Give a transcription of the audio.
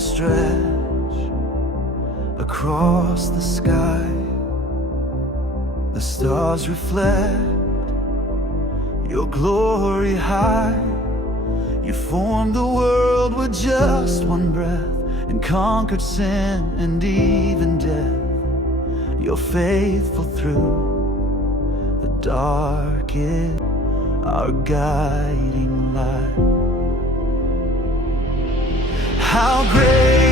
heavens stretch across the sky. The stars reflect your glory high. You formed the world with just one breath and conquered sin and even death. You're faithful through the darkest, our guiding light. How great